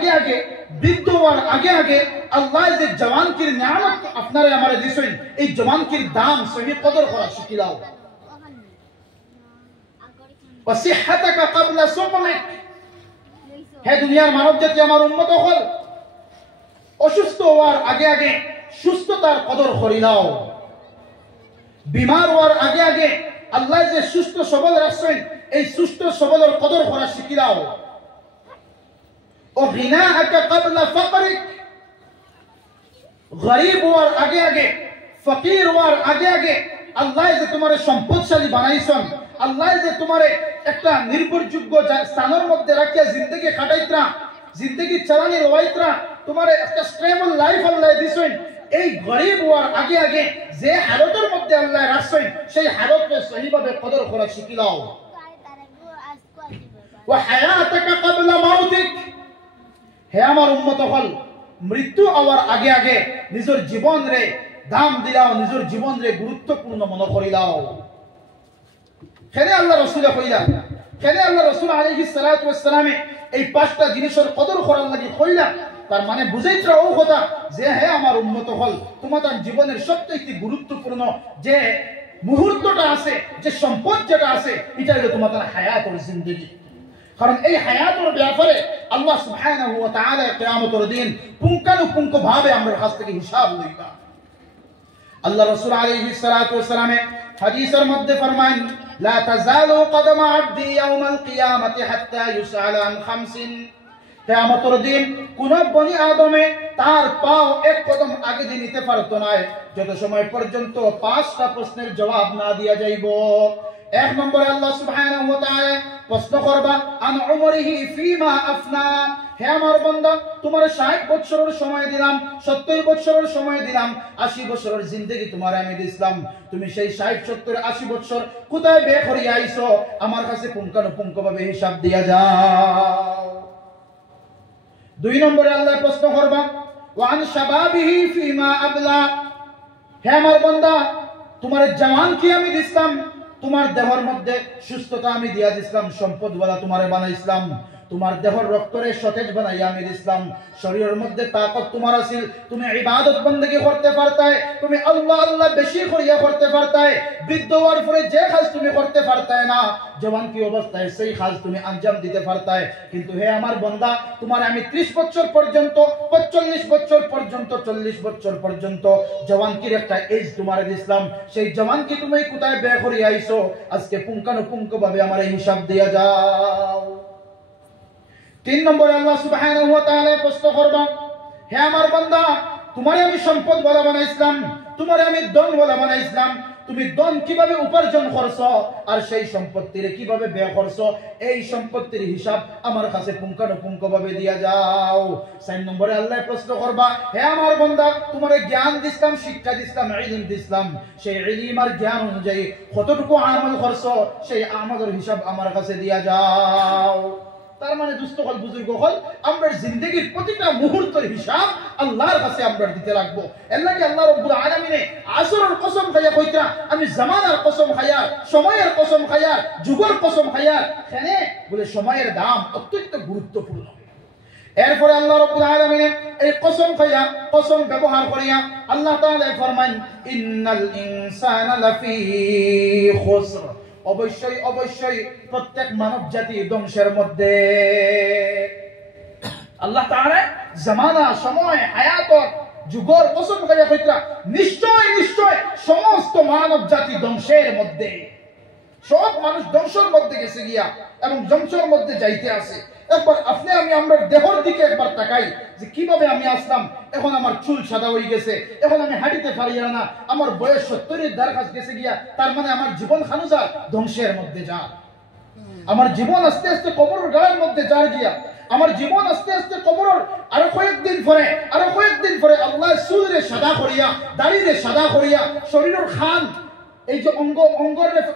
আগে আগে, বৃদ্ধ হওয়ার আগে আগে আল্লাহ যে জওয়ানকির নিয়ামত আপনারা আমারে দিছেন, এই জওয়ানকির দাম সহি কদর করা শিখি দাও। ওয়াসিহহাতাকা ক্বাবলা সুকমিক, হে দুনিয়ার মানব জাতি আমার উম্মত হল, অসুস্থ হওয়ার আগে আগে সুস্থতার কদর করি নাও। বিমার হওয়ার আগে আগে আল্লাহ যে সুস্থ সবল রাখছেন, এই সুস্থ সবলের কদর করা শিখি দাও। ও গিনাআকা ক্বাবলা ফাকরিক, গরীব হওয়ার আগে আগে, ফকির হওয়ার আগে আগে আল্লাহ যে তোমারে সম্পদশালী বানাইছেন, আল্লাহ যে তোমারে একটা নির্ভরযোগ্য স্থানের মধ্যে রাখিয়া জিন্দগি কাটাইত্রা, জিন্দগি চালানি লওয়াইত্রা, তোমারে একটা স্টেবল লাইফ আল্লাহ দিছেন। এই গরীব হওয়ার আগে আগে যে হালতের মধ্যে আল্লাহ রাখছেন, সেই হালতকে সহিভাবে কদর করা শিখি দাও। ওয়া হায়াতাকা ক্বাবলা মাউতিক, হে আমার উম্মত হল, মৃত্যু হওয়ার আগে আগে নিজের জীবন রে দাম দিলাও, নিজের জীবন রে গুরুত্বপূর্ণ মনে করিলাও। খেলে আল্লাহ রসুল কইলা, খেলে আল্লাহ রসুল আলাইহিস সালাতু ওয়াস সালামে এই পাঁচটা জিনিসের কদর করার লাগি কইলা। তার মানে বুঝাইছে ও কথা যে হে আমার উম্মত হল, তোমাদের জীবনের সবচেয়ে গুরুত্বপূর্ণ যে মুহূর্তটা আছে, যে সম্পদ যেটা আছে, এটা হলো তোমাদের হায়াত ও জিন্দেগি। কারণ এই হায়াতের ব্যাপারে আল্লাহ সুবহানাহু ওয়া তাআলা কিয়ামতের দিন পুঙ্খানুপুঙ্খভাবে আমাদের কাছ থেকে হিসাব লইবা। আল্লাহ রাসূল আলাইহিস সালাতু ওয়াস সালাম হাদিসের মধ্যে ফরমান, লা তাযালু কদমা আবদি ইয়াউমাল কিয়ামাতি হাত্তা ইউসআলা আন খামসিন, কিয়ামতের দিন কোন বনি আদমে তার পাও এক কদম আগে দিয়ে নিতে পারতো না যত সময় পর্যন্ত পাঁচটা প্রশ্নের জবাব না দিয়া যাইব। এক নম্বরে আল্লাহ সুবহানাহু ওয়া তাআলা প্রশ্ন করবা আন উমরিহি ফিমা আফনা, হে আমার বান্দা, তোমার 60 বছরের সময় দিলাম, 70 বছরের সময় দিলাম, 80 বছরের জিন্দেগি তোমার আমি দিলাম, তুমি সেই 60, 70, 80 বছর কোথায় ব্যয় করিয়া আইছো, আমার কাছে পুঙ্খানুপুঙ্খভাবে হিসাব দিয়া যাও। দুই নম্বরে আল্লাহ প্রশ্ন করবা ওয়ান শাবাবিহি ফিমা আবলা, হে আমার বান্দা, তোমার জওয়ান কি আমি দিলাম, তোমার দেহের মধ্যে সুস্থতা আমি দিয়া দিলাম, সম্পদ বলা তোমারে বানাইছিলাম, তোমার দেহের রক্তরে সতেজ বানাইয়া আমি দিলাম, শরীরের মধ্যে তাকত তোমার আছিল, তুমি ইবাদত বندگی করতে পারতাই, তুমি আল্লাহ আল্লাহ বেশি করিয়া করতে পারতাই, বৃদ্ধ হওয়ার পরে যে কাজ তুমি করতে পারতাই না, জওয়ান কি অবস্থায় সেই কাজ তুমি আঞ্জাম দিতে পারতাই। কিন্তু হে আমার বান্দা, তোমার আমি 30 বছর পর্যন্ত, 45 বছর পর্যন্ত, 40 বছর পর্যন্ত জওয়ানকির একটা এজ তোমারে দিলাম, সেই জওয়ান কি তুমি কোথায় ব্যয় করিয়া আইছো, আজকে পুঙ্খানুপুঙ্খভাবে আমার হিসাব দিয়া যাও। 3 নম্বরে আল্লাহ সুবহানাহু ওয়া তাআলা প্রশ্ন করবা, হে আমার বান্দা, তোমারে আমি সম্পদ বলা বানাইছিলাম, তোমারে আমি ধন বলা বানাইছিলাম, তুমি ধন কিভাবে উপার্জন করছো আর সেই সম্পত্তির কিভাবে ব্যয় করছো, এই সম্পত্তির হিসাব আমার কাছে পুঙ্খানুপুঙ্খভাবে দিয়া যাও। 4 নম্বরে আল্লাহ প্রশ্ন করবা, হে আমার বান্দা, তোমারে জ্ঞান দিলাম, শিক্ষা দিলাম, ইলম দিলাম, সেই ইলম আর জ্ঞান অনুযায়ী কতটুকু আমল করছো, সেই আমলের হিসাব আমার কাছে দিয়া যাও। তার মানে দুস্থ হল, বুজুর্গ হল, আমরা জিন্দেগির প্রতিটা মুহূর্তের হিসাব আল্লাহর কাছে আমরা দিতে লাগবো। এল্লাকে আল্লাহ রাব্বুল আলামিনে আসরের কসম খাইয়া কইতা, আমি জামানার কসম খাইয়া, সময়ের কসম খাইয়া, যুগের কসম খাইয়া, কেনে বলে সময়ের দাম অত্যন্ত গুরুত্বপূর্ণ। এরপরে আল্লাহ রাব্বুল আলামিনে এই কসম খাইয়া, কসম ব্যবহার করিয়া আল্লাহ তাআলা ফরমান, ইন্নাল ইনসানা লাফি খুসর, অবশ্যই অবশ্যই প্রত্যেক মানব জাতি ধ্বংসের মধ্যে। আল্লাহ তাআলা জামানা, সময়, হায়াত, যুগের কসম খাইয়া কইতা, নিশ্চয় নিশ্চয় সমস্ত মানব জাতি ধ্বংসের মধ্যে, সব মানুষ ধ্বংসের মধ্যে গেছে গিয়া এবং ধ্বংসের মধ্যে যাইতে আছে। একবার আপনি আমি আমরা দেহর দিকে একবার তাকাই যে কিভাবে আমি আসলাম, এখন আমার চুল সাদা হয়ে গেছে, এখন আমি হাঁটিতে পারি না, আমার বয়স 70-এর দ্বার কাছ গেছে গিয়া, তার মানে আমার জীবন খানুজা ধ্বংসের মধ্যে যা, আমার জীবন আস্তে আস্তে কবরের গায়ের মধ্যে যা গিয়া, আমার জীবন আস্তে আস্তে কবরের আরো কয়েকদিন পরে আল্লাহ চুলরে সাদা করিয়া, দাড়িরে সাদা করিয়া, শরীরের খান এই যে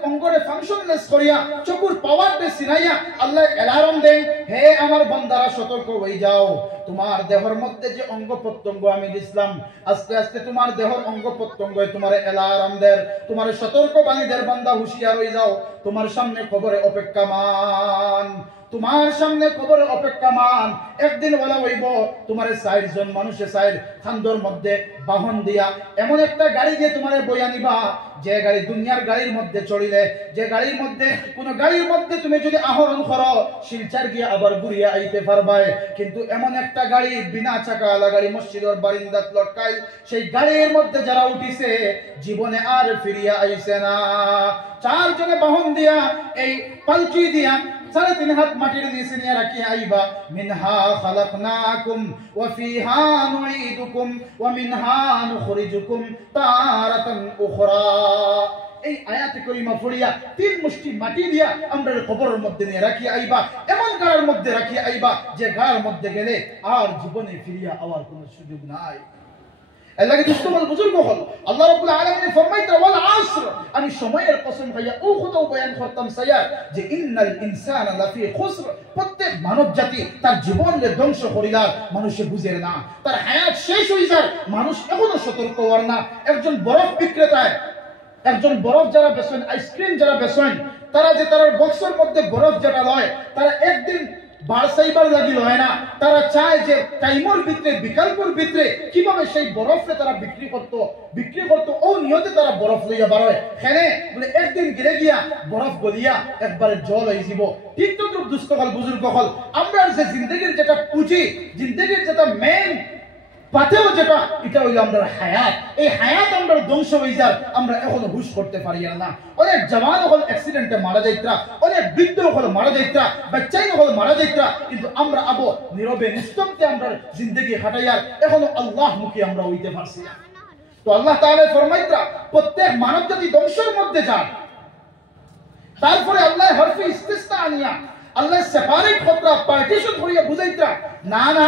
অঙ্গরে ফাংশনলেস করিয়া, চকুর পাওয়ারতে সিনাইয়া আল্লাহ অ্যালার্ম দেন, হে আমার বান্দারা সতর্ক হয়ে যাও, তোমার দেহের মধ্যে যে অঙ্গ প্রত্যঙ্গ আমি দিলাম, আস্তে আস্তে তোমার দেহের অঙ্গ প্রত্যঙ্গ তোমার অ্যালার্ম দেয়, তোমার সতর্ক বাণী দের, বান্দা হুঁশিয়ার হয়ে যাও, তোমার সামনে কবরে অপেক্ষামান। তোমার সামনে কবরের অপেক্ষামান। একদিন বলা হইব তোমার 60 জন মানুষে 60 খান্দর মধ্যে বাহন দিয়া এমন একটা গাড়ি দিয়ে তোমারে বইয়া নিবা, যে গাড়ি দুনিয়ার গাড়ির মধ্যে চড়িলে, যে গাড়ির মধ্যে কোন গাড়ির মধ্যে তুমি যদি আহরণ করো শিলচার গিয়ে আবার ঘুরিয়া আইতে পারবাই। কিন্তু এমন একটা গাড়ি বিনা চাকাওয়ালা গাড়ি মসজিদের বারিন্দাত লটকাই, সেই গাড়ির মধ্যে যারা উঠিছে জীবনে আর ফিরিয়া আইছে না। 4 জনে বাহন দিয়া এই পালকি দিয়া 3.5 হাত মাটির নিচে নিয়ে রাখিয়া আইবা। মিনহা খালাকনাকুম ওয়া ফিহা নুঈদুকুম ওয়া মিনহা নুখরিজুকুম তারাতান উখরা। এই আয়াতে করিমা পড়িয়া 3 মুষ্টি মাটি দিয়া আমরা কবরের মধ্যে নিয়ে রাখিয়া আইবা, এমন গাড়ার মধ্যে রাখিয়া আইবা যে গাড়ার মধ্যে গেলে আর জীবনে ফিরিয়া আওয়ার কোনো সুযোগ নাই। আল্লাহ কি দুষ্টমল বুজুর্গ হল আল্লাহ রাব্বুল আলামিন ফরমাইতা ওয়াল আসর, আমি সময়ের কসম খাইয়া ও খুদাও বয়ান করতাম সাইয়ার যে ইন্নাল ইনসানা লাফি খুসর, প্রত্যেক মানব জাতি তার জীবনকে ধ্বংস করিলার মানুষে বুঝে না, তার হায়াত শেষ হই যায় মানুষ এখনো সতর্ক হওয়ার না। একজন বরফ বিক্রেতায়, একজন বরফ যারা বেচেন, আইসক্রিম যারা বেচেন, তারা যে তার বক্সের মধ্যে বরফ যেটা লয় তারা একদিন বারসাইবার লাগি লয় না, তারা চায় যে টাইমের ভিতরে বিকল্পের ভিতরে কিভাবে সেই বরফে তারা বিক্রি করতো ও নিয়তে তারা বরফ লইয়া বারোয় খেলে বলে একদিন গিরে গিয়া বরফ গলিয়া একবারে জল হয়ে যাব। ঠিক তো দুস্থ হল বুজুর্গ হল আমরা যে জিন্দগির যেটা পুঁজি, জিন্দগির যেটা মেন পাতেও যেটা, এটা হইল আমরা হায়াত। এই হায়াত আমরা ধ্বংস হয়ে যার আমরা এখনো হুশ করতে পারি না। অনেক জওয়ান হল অ্যাক্সিডেন্টে মারা যাইতরা, অনেক বৃদ্ধ হল মারা যাইতরা, বাচ্চাই হল মারা যাইতরা, কিন্তু আমরা আবো নীরবে নিস্তব্ধে আমরা জিন্দগি হাঁটাইয়ার এখনো আল্লাহ মুখী আমরা হইতে পারছি না। তো আল্লাহ তাআলা ফরমাইতরা প্রত্যেক মানব জাতি ধ্বংসের মধ্যে যায়। তারপরে আল্লাহ হরফে ইস্তিসনা আনিয়া আল্লাহ সেপারেট হতরা পার্টিশন করিয়া বুঝাইতরা না না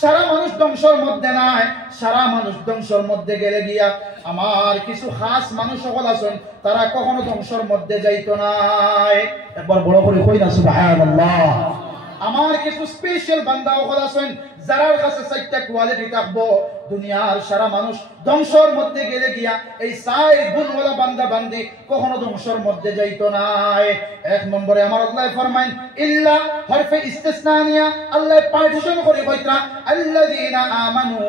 সারা মানুষ ধ্বংসের মধ্যে নাই, সারা মানুষ ধ্বংসের মধ্যে গেলে গিয়া আমার কিছু খাস মানুষ সকল আছেন তারা কখনো ধ্বংসের মধ্যে যাইতো নাই। একবার বড় করে কই না সুবহানাল্লাহ। আমার কিছু স্পেশাল বান্দা সকল আছেন যারার কাছে 4টা কোয়ালিটি থাকবো, দুনিয়ার সারা মানুষ ধ্বংসের মধ্যে গেলে গিয়া এই 4 গুণওয়ালা বান্দা বান্দি কখনো ধ্বংসের মধ্যে যাইতো নাই। 1 নম্বরে আমার আল্লাহ ফরমাইন ইল্লা হরফে ইস্তিসনা নিয়া আল্লাহ পার্টিশন করে কইতরা আল্লাযীনা আমানু,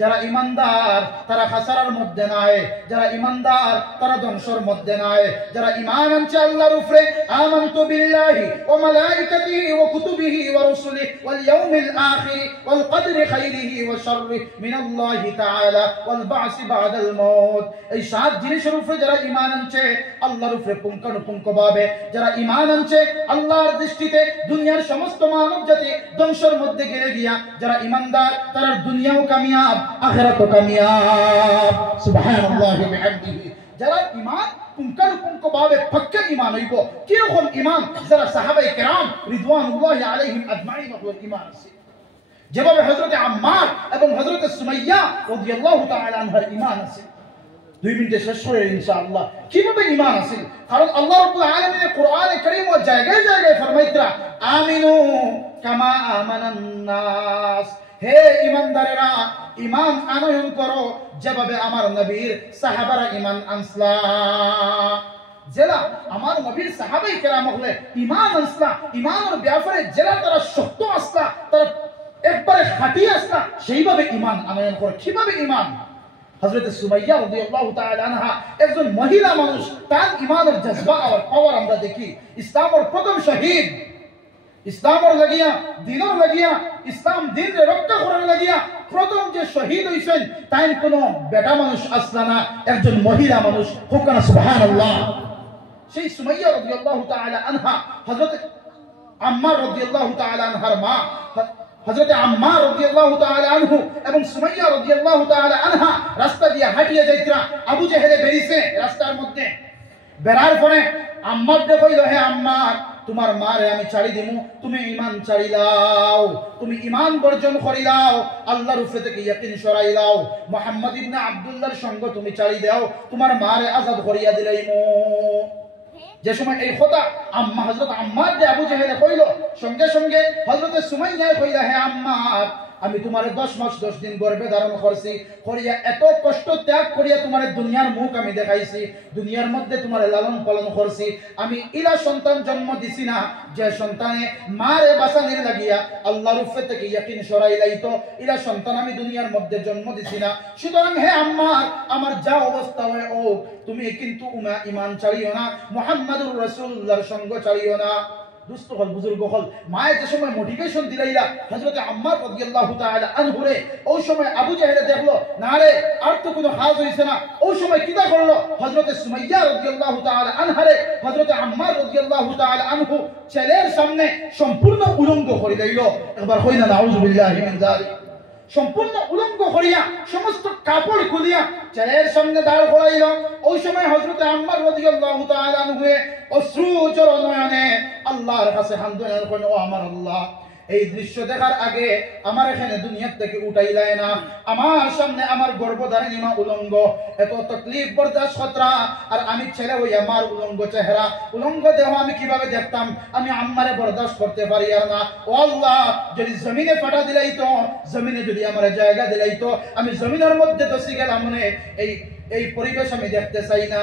যারা ঈমানদার তারা খাসারার মধ্যে নাই, যারা ঈমানদার তারা ধ্বংসের মধ্যে নাই, যারা ঈমান আনছে আল্লাহর উপরে আমানতু বিল্লাহি ওয়া মালাইকাতিহি ওয়া কুতুবিহি ওয়া রুসুলিহি ওয়াল ইয়াউমিল আখির ওয়াল কদরি খাইরিহি ওয়া শাররিহি মিনাল্লাহি তাআলা ওয়াল বা'সি বা'দাল মাউত। এই 7 জিনিসের উপরে যারা ঈমান আনছে আল্লাহর উপরে পুঙ্খানুপুঙ্খভাবে, যারা ঈমান আনছে আল্লাহর দৃষ্টিতে দুনিয়ার সমস্ত মানব জাতি ধ্বংসের মধ্যে গেলে গিয়া যারা ঈমানদার তারা দুনিয়াও কামিয়াব আখিরাতও কামিয়াব। সুবহানাল্লাহি ওয়া বিহামদিহি। যারা ঈমান পুঙ্খানুপুঙ্খভাবে পাক্কা ঈমান হইব, কিরকম ঈমান? যারা সাহাবায়ে কেরাম রিদওয়ানুল্লাহি আলাইহিম আজমাইন হল ঈমান আছে, যেভাবে হযরত আম্মার এবং হযরত সুমাইয়া রাদিয়াল্লাহু তাআলা আনহার ঈমান আছে। 2 মিনিটে শেষ করে ইনশাআল্লাহ কিভাবে ঈমান আছে। কারণ আল্লাহ রাব্বুল আলামিন কোরআনে কারীম ও জায়গায় জায়গায় ফরমাইতরা আমিনু কামা আমানান নাস, হে ঈমানদারেরা ঈমান আনয়ন করো যেভাবে আমার নবীর সাহাবারা ঈমান আনসলা। জেলা আমার নবীর সাহাবায়ে কেরাম হলে ঈমান আনসলা, ঈমানের ব্যাপারে জেলা তারা শক্ত আসলা, তারা একবারে খাঁটি আসলা, সেইভাবে ঈমান আনয়ন করে। কিভাবে ঈমান? হযরত সুমাইয়া রাদিয়াল্লাহু তাআলা আনহা একজন মহিলা মানুষ, তার ঈমানের জজবা আর পাওয়ার আমরা দেখি। ইসলামের প্রথম শহীদ, ইসলামের লাগিয়া দিনের লাগিয়া ইসলাম দিনের রক্ষা করার লাগিয়া প্রথম যে শহীদ হইছেন তাই কোনো বেটা মানুষ আসলা না, একজন মহিলা মানুষ। হুকানা সুবহানাল্লাহ। সেই সুমাইয়া রাদিয়াল্লাহু তাআলা আনহা হযরত আম্মার রাদিয়াল্লাহু তাআলা আনহার মা হযরত আম্মার রাদিয়াল্লাহু তাআলা আনহু এবং সুমাইয়া রাদিয়াল্লাহু তাআলা আনহা রাস্তা দিয়ে হাঁটিয়ে যাইতরা। আবু জেহেলে বেরিয়েছে রাস্তার মধ্যে, বেরার পরে আম্মার কইল হে আম্মার তোমার মারে আমি ছাড়ি দিমু, তুমি ঈমান ছাড়ি দাও, তুমি ঈমান বর্জন করি দাও, আল্লাহর উপরে থেকে ইয়াকিন সরাই দাও, মুহাম্মদ ইবনে আব্দুল্লাহর সঙ্গ তুমি ছাড়ি দাও, তোমার মারে আজাদ করিয়া দিলাইমু। যে সময় এই কথা হযরত আম্মার যে আবু জেহেলে কইল, সঙ্গে সঙ্গে হযরত সুমাইয়া কইলা হে আম্মার আমি তোমারে 10 মাস 10 দিন গর্ভে ধারণ করছি, করিয়া এত কষ্ট ত্যাগ করিয়া তোমারে দুনিয়ার মুখ আমি দেখাইছি, দুনিয়ার মধ্যে তোমারে লালন পালন করছি। আমি ইলা সন্তান জন্ম দিছি না যে সন্তানে মারে বাঁচানির লাগিয়া আল্লাহর উপর থেকে ইয়াকিন সরাইলাইতো, ইলা সন্তান আমি দুনিয়ার মধ্যে জন্ম দিছি না। সুতরাং হে আম্মা, আমার যা অবস্থা হয় ও, তুমি কিন্তু ঈমান ছাড়িও না, মুহাম্মাদুর রাসূলুল্লাহর সঙ্গ ছাড়িও না। দুস্থ হল, বুজুর্গ হল, মায়ের যে সময় মোটিভেশন দিলাইলা হযরত আম্মার রাদিয়াল্লাহু তাআলা আনহু রে, ওই সময় আবু জাহেল দেখলো না রে আর তো কোনো কাজ হইছে না, ওই সময় কিটা করলো হযরত সুমাইয়া রাদিয়াল্লাহু তাআলা আনহা রে হযরত আম্মার রাদিয়াল্লাহু তাআলা আনহু ছেলের সামনে সম্পূর্ণ উলঙ্গ করে দিল। একবার কই না নাউযু বিল্লাহি মিন যালিক। সম্পূর্ণ উলঙ্গ করিয়া সমস্ত কাপড় খুলিয়া ছেলের সামনে দাঁড় করাইল। ওই সময় হযরত আম্মার রাদিয়াল্লাহু তাআলা আনহু অশ্রুজল নয়নে আল্লাহর কাছে হামদুলিল্লাহ করেন, ও আমার আল্লাহ, এই দৃশ্য দেখার আগে আমার এখানে দুনিয়া থেকে উঠাইলাই না, আমার সামনে আমার গর্ভধারিণী মা উলঙ্গ, এত তকলিফ বরদাস্ত করা, আর আমি ছেলে হই, আমার উলঙ্গ চেহারা উলঙ্গ দেহ আমি কিভাবে দেখতাম, আমি আম্মারে বরদাস্ত করতে পারি আর না। ও আল্লাহ, যদি জমিনে ফাটা দিলাইতো, জমিনে যদি আমার জায়গা দিলাইতো, আমি জমিনের মধ্যে দসি গেলাম, এই পরিবেশ আমি দেখতে চাই না।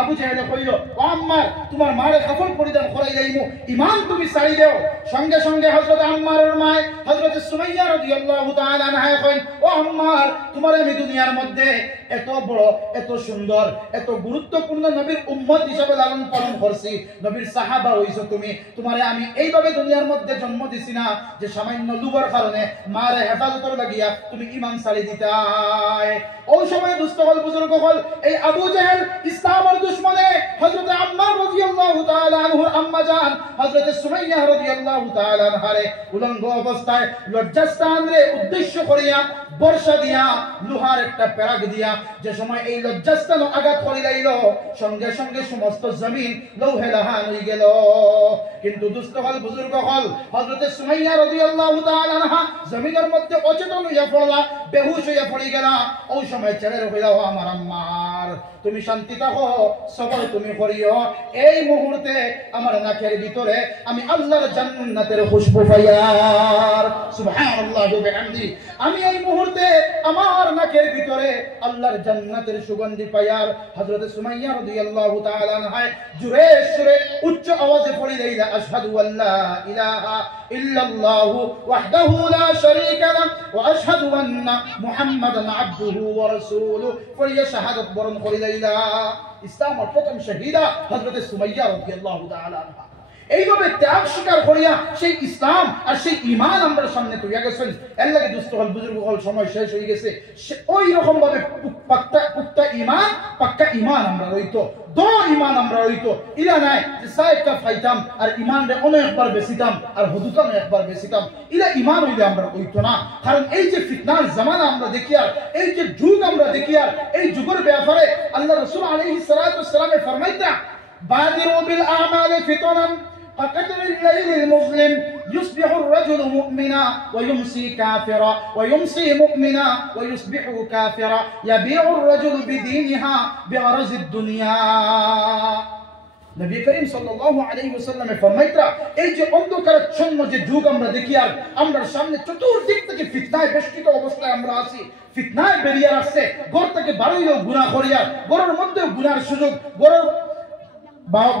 আবু জাহেল কইল, ও আম্মার, তোমার মারে কাপড় পরিধান করাই যাইমু, ঈমান তুমি ছাড়ি দেও। সঙ্গে সঙ্গে হযরত আম্মারের মা হযরত সুমাইয়া রাদিয়াল্লাহু তাআলা আনহা কইন, ও আম্মার, তোমার আমি দুনিয়ার মধ্যে এত বড়, এত সুন্দর, এত গুরুত্বপূর্ণ নবীর উম্মত হিসেবে লালন পালন করছি, নবীর সাহাবা হইছো তুমি, তোমারে আমি এইভাবে দুনিয়ার মধ্যে জন্ম দিছি না যে সামান্য লুবর কারণে মারে হেফাজতের লাগিয়া তুমি ঈমান ছাড়ি দিতাই। ওই সময় দুস্থ হল, বুজুর্গ হল, এই আবু জাহেল ইসলামের দুশমনে হযরত আম্মার রাদিয়াল্লাহু তাআলা আনহুর আম্মা জান হযরত সুমাইয়া রাদিয়াল্লাহু তাআলা আনহারে উলঙ্গ অবস্থায় লজ্জাস্থান রে উদ্দেশ্য করিয়া বর্ষা দিয়া লোহার একটা পেরাক দিয়া যে সময় এই লজ্জাস্থান আঘাত করিলাইল, সঙ্গে সঙ্গে সমস্ত জমিন লৌহে লাহান হয়ে গেল। কিন্তু দুস্থ হল, বুজুর্গ হল, হযরত সুমাইয়া রাদিয়াল্লাহু তাআলা আনহা জমিনের মধ্যে অচেতন হইয়া পড়লা, বেহুশ হইয়া পড়ি গেলা। ওই সময় ছেলের হইলা, ও আমার আম্মার, তুমি শান্তি থাকো, সবর তুমি করিও, এই মুহূর্তে আমার নাকের ভিতরে আমি আল্লাহর জান্নাতের খুশবু পাইয়ার, সুবহানাল্লাহি ওয়া বিহামদি, আমি এই মুহূর্তে আমার নাকের ভিতরে আল্লাহর জান্নাতের সুগন্ধি পাইয়ার। হযরত সুমাইয়া রাদিয়াল্লাহু তাআলা আনহা জোরে সুরে উচ্চ আওয়াজে পড়ি দিলা, আশহাদু আল্লা ইলাহা ইল্লাল্লাহু ওয়াহদাহু লা শারীকা লাহু ওয়া আশহাদু আন্না মুহাম্মাদান আবদুহু ওয়া রাসূলুহু, পড়িয়া শাহাদাত বরণ করি দিলা। ইসলামের প্রথম শহীদা হযরত সুমাইয়া রাদিয়াল্লাহু তাআলা আনহা এইভাবে ত্যাগ স্বীকার করিয়া সেই ইসলাম আর সেই ঈমান আমরা সামনে তুলিয়া গেছেন। এর লাগে দুস্থ হল, বুজুর্গ হল, সময় শেষ হয়ে গেছে। ওই রকম ভাবে পুক্তা ঈমান, পাক্কা ঈমান আমরা রইতো, দো ঈমান আমরা রইতো, ইলা নাই যে সাইডটা ফাইতাম আর ঈমান রে অনেকবার বেশিতাম আর হুদুতাম একবার বেশিতাম, ইলা ঈমান হইলে আমরা রইতো না। কারণ এই যে ফিতনার জামানা আমরা দেখি, আর এই যে যুগ আমরা দেখি, আর এই যুগের ব্যাপারে আল্লাহ রাসূল আলাইহিস সালাতু ওয়াস সালাম ফরমাইতা, বাদিরু বিল আমালি ফিতনান كقدر الليل المظلم يصبح الرجل مؤمنا ويمسي كافرا ويمسي مؤمنا ويصبح كافرا يبيع الرجل بدينها بعرض الدنيا। নবী করিম সাল্লাল্লাহু আলাইহি ওয়াসাল্লামে ফরমাইতা, এই যে অন্ধকারাচ্ছন্ন যে যুগ আমরা দেখি, আর আমরা সামনে চতুর্দিক থেকে ফিতনায় বেষ্টিত অবস্থায় আমরা আছি, ফিতনায় বেরিয়ে আসছে, ঘর থেকে বাড়িলেও গুনাহ করিয়া, ঘরের মধ্যেও গুনার সুযোগ, ঘরের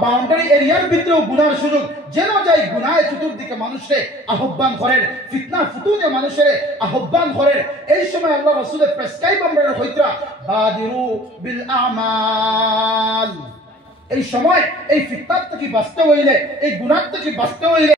বাউন্ডারি এরিয়ার ভিতরেও গুনার সুযোগ, যেন যাই গুনায় চতুর্দিকে মানুষে আহ্বান করেন, ফিতনা ফুতুনে মানুষের আহ্বান করেন। এই সময় আল্লাহ রাসূলের প্রেসক্রাইব আমরা হইতা, বাদিরু বিল আমাল। এই সময় এই ফিতনার থেকে বাঁচতে হইলে, এই গুনার থেকে বাঁচতে হইলে